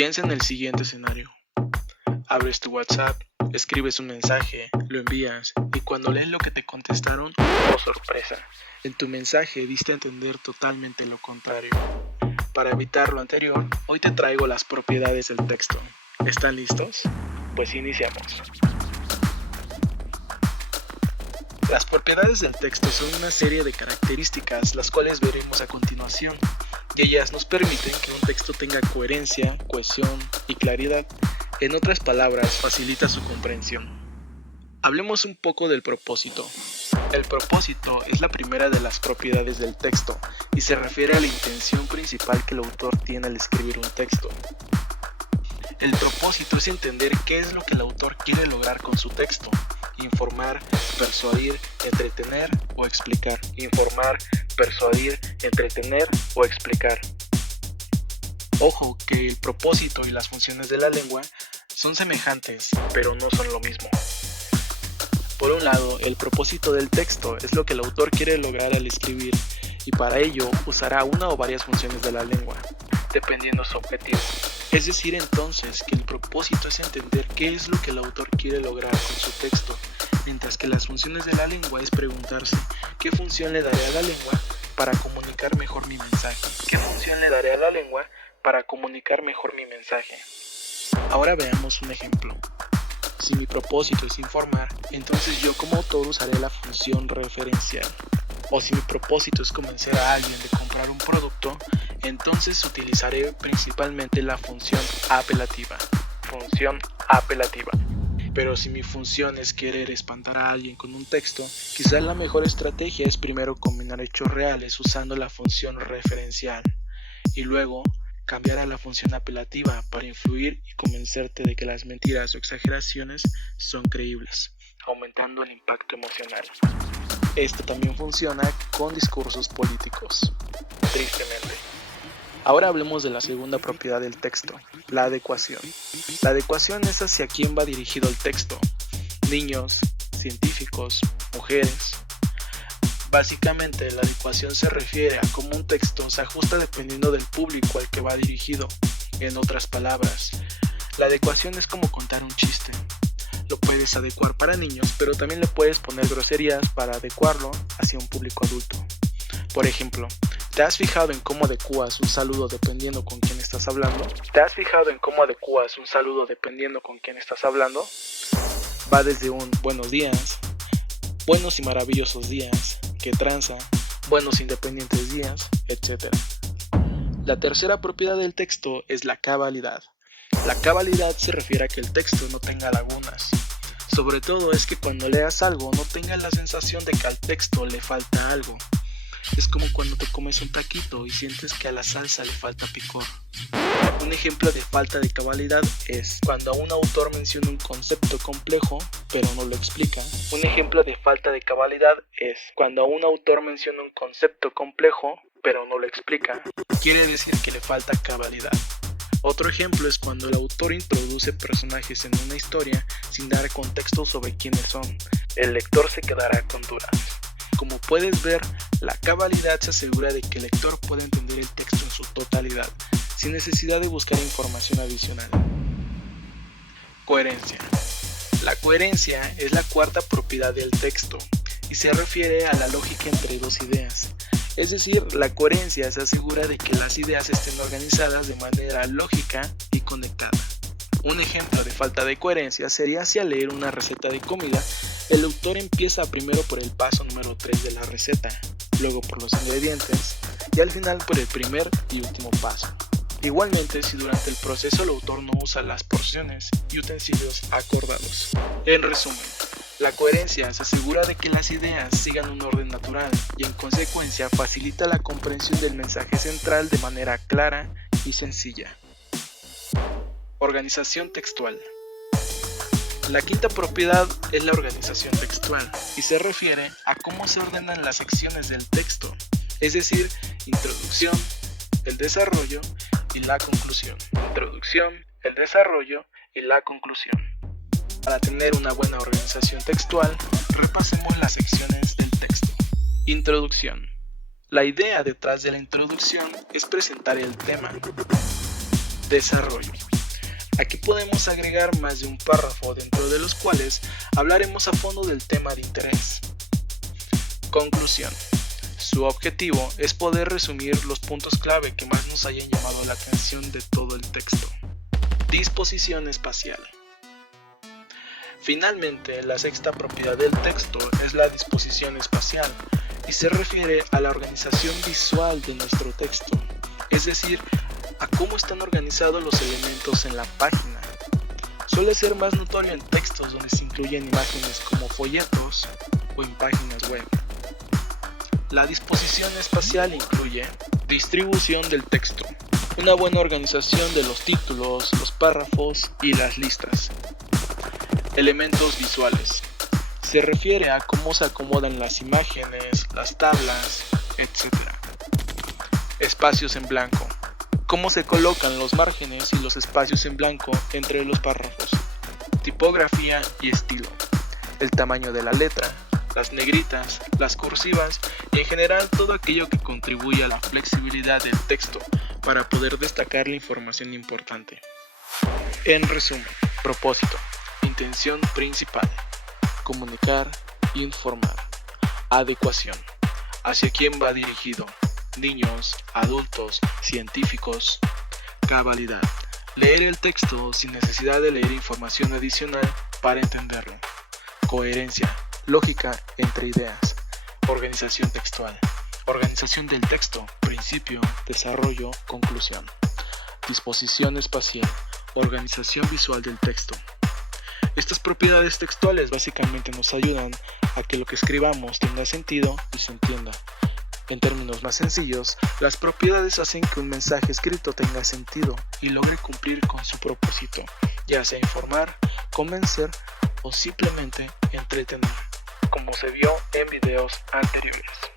Piensa en el siguiente escenario. Abres tu WhatsApp, escribes un mensaje, lo envías y cuando lees lo que te contestaron, ¡oh sorpresa! En tu mensaje diste a entender totalmente lo contrario. Para evitar lo anterior, hoy te traigo las propiedades del texto. ¿Están listos? Pues iniciamos. Las propiedades del texto son una serie de características las cuales veremos a continuación, y ellas nos permiten que un texto tenga coherencia, cohesión y claridad. En otras palabras, facilita su comprensión. Hablemos un poco del propósito. El propósito es la primera de las propiedades del texto y se refiere a la intención principal que el autor tiene al escribir un texto. El propósito es entender qué es lo que el autor quiere lograr con su texto. Informar, persuadir, entretener o explicar. Informar, persuadir, entretener o explicar. Ojo que el propósito y las funciones de la lengua son semejantes, pero no son lo mismo. Por un lado, el propósito del texto es lo que el autor quiere lograr al escribir y para ello usará una o varias funciones de la lengua, dependiendo su objetivo. Es decir, entonces, que el propósito es entender qué es lo que el autor quiere lograr con su texto, mientras que las funciones de la lengua es preguntarse qué función le daré a la lengua para comunicar mejor mi mensaje. ¿Qué función le daré a la lengua para comunicar mejor mi mensaje? Ahora veamos un ejemplo. Si mi propósito es informar, entonces yo como autor usaré la función referencial. O si mi propósito es convencer a alguien de comprar un producto, entonces utilizaré principalmente la función apelativa. Pero si mi función es querer espantar a alguien con un texto, quizás la mejor estrategia es primero combinar hechos reales usando la función referencial y luego cambiar a la función apelativa para influir y convencerte de que las mentiras o exageraciones son creíbles, aumentando el impacto emocional. Esto también funciona con discursos políticos, tristemente. Ahora hablemos de la segunda propiedad del texto, la adecuación. La adecuación es hacia quién va dirigido el texto: niños, científicos, mujeres. Básicamente, la adecuación se refiere a cómo un texto se ajusta dependiendo del público al que va dirigido. En otras palabras, la adecuación es como contar un chiste. Lo puedes adecuar para niños, pero también le puedes poner groserías para adecuarlo hacia un público adulto. Por ejemplo, ¿te has fijado en cómo adecuas un saludo dependiendo con quién estás hablando? Va desde un buenos días, buenos y maravillosos días, que tranza, buenos independientes días, etc. La tercera propiedad del texto es la cabalidad. La cabalidad se refiere a que el texto no tenga lagunas. Sobre todo es que cuando leas algo no tengas la sensación de que al texto le falta algo. Es como cuando te comes un taquito y sientes que a la salsa le falta picor. Un ejemplo de falta de cabalidad es cuando un autor menciona un concepto complejo pero no lo explica. Quiere decir que le falta cabalidad. Otro ejemplo es cuando el autor introduce personajes en una historia sin dar contexto sobre quiénes son. El lector se quedará con dudas. Como puedes ver, la cabalidad se asegura de que el lector pueda entender el texto en su totalidad, sin necesidad de buscar información adicional. Coherencia. La coherencia es la cuarta propiedad del texto y se refiere a la lógica entre dos ideas. Es decir, la coherencia se asegura de que las ideas estén organizadas de manera lógica y conectada. Un ejemplo de falta de coherencia sería si al leer una receta de comida, el autor empieza primero por el paso número 3 de la receta, luego por los ingredientes y al final por el primer y último paso. Igualmente, si durante el proceso el autor no usa las porciones y utensilios acordados. En resumen, la coherencia se asegura de que las ideas sigan un orden natural y en consecuencia facilita la comprensión del mensaje central de manera clara y sencilla. Organización textual. La quinta propiedad es la organización textual y se refiere a cómo se ordenan las secciones del texto, es decir, introducción, el desarrollo y la conclusión. Para tener una buena organización textual, repasemos las secciones del texto. Introducción. La idea detrás de la introducción es presentar el tema. Desarrollo. Aquí podemos agregar más de un párrafo dentro de los cuales hablaremos a fondo del tema de interés. Conclusión. Su objetivo es poder resumir los puntos clave que más nos hayan llamado la atención de todo el texto. Disposición espacial. Finalmente, la sexta propiedad del texto es la disposición espacial y se refiere a la organización visual de nuestro texto, es decir, a cómo están organizados los elementos en la página. Suele ser más notorio en textos donde se incluyen imágenes como folletos o en páginas web. La disposición espacial incluye distribución del texto, una buena organización de los títulos, los párrafos y las listas. Elementos visuales. Se refiere a cómo se acomodan las imágenes, las tablas, etc. Espacios en blanco. Cómo se colocan los márgenes y los espacios en blanco entre los párrafos. Tipografía y estilo. El tamaño de la letra, las negritas, las cursivas y en general todo aquello que contribuye a la flexibilidad del texto para poder destacar la información importante. En resumen, propósito, intención principal, comunicar, informar, adecuación, hacia quién va dirigido, niños, adultos, científicos, cabalidad, leer el texto sin necesidad de leer información adicional para entenderlo, coherencia, lógica entre ideas, organización textual, organización del texto, principio, desarrollo, conclusión, disposición espacial, organización visual del texto. Estas propiedades textuales básicamente nos ayudan a que lo que escribamos tenga sentido y se entienda. En términos más sencillos, las propiedades hacen que un mensaje escrito tenga sentido y logre cumplir con su propósito, ya sea informar, convencer o simplemente entretener, como se vio en videos anteriores.